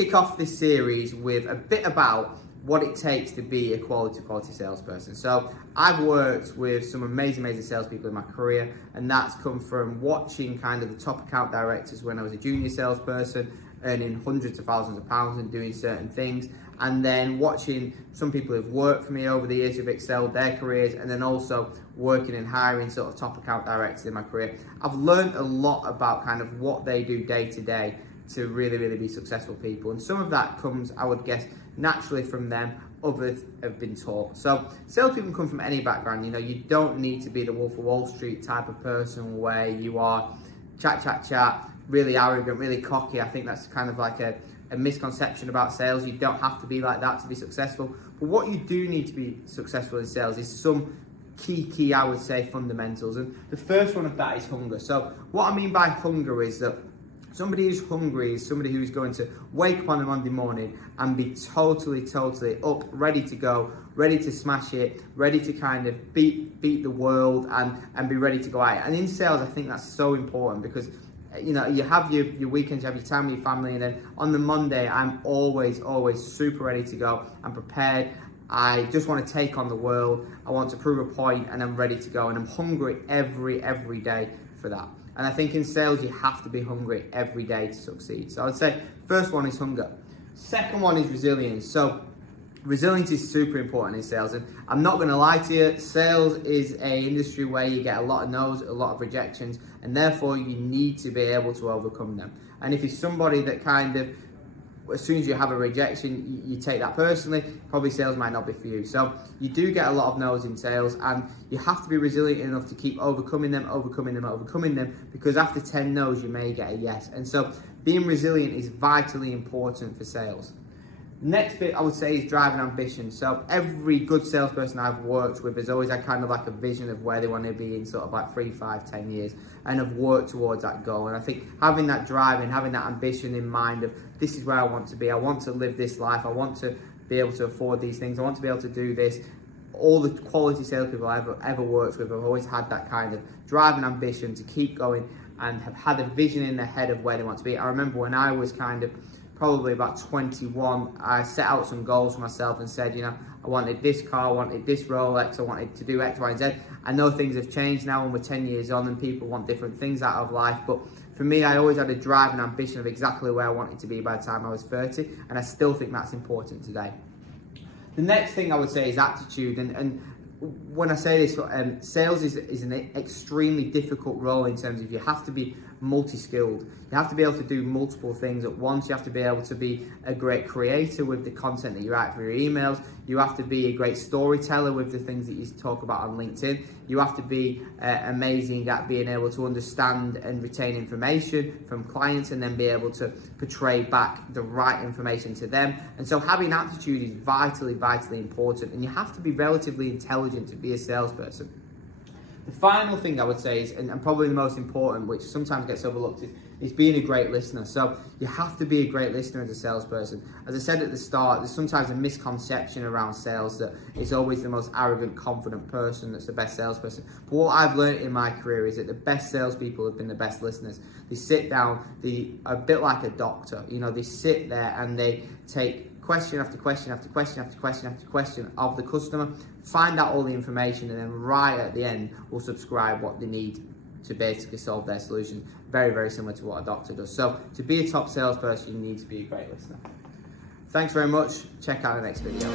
kick off this series with a bit about what it takes to be a quality salesperson. So I've worked with some amazing salespeople in my career, and that's come from watching kind of the top account directors when I was a junior salesperson, earning hundreds of thousands of pounds and doing certain things, and then watching some people who've worked for me over the years who've excelled their careers, and then also working and hiring sort of top account directors in my career. I've learned a lot about kind of what they do day to day to really be successful people, and some of that comes, I would guess, naturally from them. Others have been taught. So salespeople come from any background. You know, you don't need to be the Wolf of Wall Street type of person where you are chat, really arrogant, really cocky. I think that's kind of like a misconception about sales. You don't have to be like that to be successful. But what you do need to be successful in sales is some key, I would say, fundamentals. And the first one of that is hunger. So what I mean by hunger is that somebody who's hungry is somebody who's going to wake up on a Monday morning and be totally up, ready to go, ready to smash it, ready to kind of beat the world and be ready to go out. And in sales, I think that's so important because, you know, you have your weekends, you have your time with your family, and then on the Monday, I'm always super ready to go. I'm prepared. I just want to take on the world. I want to prove a point, and I'm ready to go. And I'm hungry every day for that. And I think in sales, you have to be hungry every day to succeed. So I would say first one is hunger. Second one is resilience. So resilience is super important in sales. And I'm not going to lie to you, sales is an industry where you get a lot of no's, a lot of rejections, and therefore you need to be able to overcome them. And if you're somebody that kind of, as soon as you have a rejection, you take that personally, probably sales might not be for you. So you do get a lot of no's in sales, and you have to be resilient enough to keep overcoming them, because after 10 no's, you may get a yes. And so being resilient is vitally important for sales. Next bit I would say is drive and ambition. So every good salesperson I've worked with has always had kind of like a vision of where they want to be in sort of like 3, 5, 10 years, and have worked towards that goal. And I think having that drive and having that ambition in mind of this is where I want to be, I want to live this life, I want to be able to afford these things, I want to be able to do this. All the quality salespeople I've ever worked with have always had that kind of drive and ambition to keep going and have had a vision in their head of where they want to be. I remember when I was kind of probably about 21, I set out some goals for myself and said, you know, I wanted this car, I wanted this Rolex, I wanted to do X, Y, and Z. I know things have changed now and we're 10 years on and people want different things out of life, but for me, I always had a drive and ambition of exactly where I wanted to be by the time I was 30, and I still think that's important today. The next thing I would say is aptitude, and when I say this, sales is an extremely difficult role in terms of you have to be multi-skilled. You have to be able to do multiple things at once. You have to be able to be a great creator with the content that you write for your emails. You have to be a great storyteller with the things that you talk about on LinkedIn. You have to be amazing at being able to understand and retain information from clients and then be able to portray back the right information to them. And so having aptitude is vitally important, and you have to be relatively intelligent to be a salesperson. The final thing I would say is, and probably the most important, which sometimes gets overlooked, is being a great listener. So you have to be a great listener as a salesperson. As I said at the start, there's sometimes a misconception around sales that it's always the most arrogant, confident person that's the best salesperson. But what I've learned in my career is that the best salespeople have been the best listeners. They sit down, a bit like a doctor, you know, they sit there and they take question after question of the customer, find out all the information, and then right at the end will subscribe what they need to basically solve their solution. Very similar to what a doctor does. So to be a top salesperson, you need to be a great listener. Thanks very much. Check out the next video.